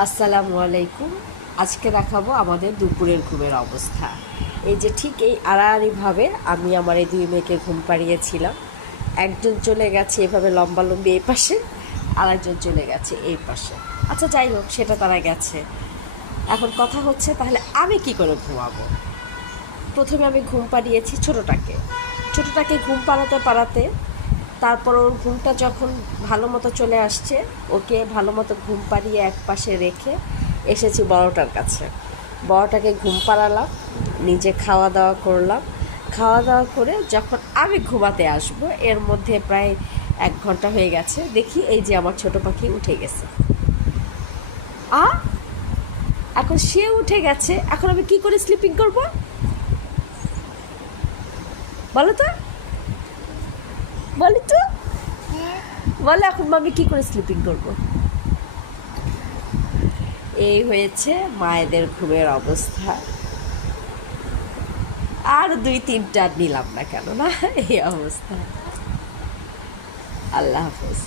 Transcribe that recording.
আসসালামু আলাইকুম। আজকে দেখাবো আমাদের দুপুরের ঘুমের অবস্থা। এই যে ঠিক এই আড়াআড়িভাবে আমি আমার এই দুই মেয়েকে ঘুম পাড়িয়েছিলাম। একজন চলে গেছে এভাবে লম্বালম্বি এই পাশে, আরেকজন চলে গেছে এই পাশে। আচ্ছা যাই হোক, সেটা তারা গেছে। এখন কথা হচ্ছে তাহলে আমি কি করে ঘুমাবো। প্রথমে আমি ঘুম পাড়িয়েছি ছোটোটাকে ঘুম পাড়াতে পাড়াতে তারপর ওর ঘুমটা যখন ভালো মতো চলে আসছে, ওকে ভালো মতো ঘুম পাড়িয়ে এক পাশে রেখে এসেছি বড়টার কাছে। বড়টাকে ঘুম পাড়ালাম, নিজে খাওয়া দাওয়া করলাম। খাওয়া দাওয়া করে যখন আমি ঘুমাতে আসবো, এর মধ্যে প্রায় 1 ঘন্টা হয়ে গেছে, দেখি এই যে আমার ছোট পাখি উঠে গেছে। আ এখন সে উঠে গেছে, এখন আমি কি করে স্লিপিং করব বলো তো, বলি তো, বলে এখন আমি কি করে স্লিপিং করব। এই হয়েছে মায়েদের ঘুমের অবস্থা। আর 2-3টা নিলাম না কেন না, এই অবস্থা। আল্লাহ হাফেজ।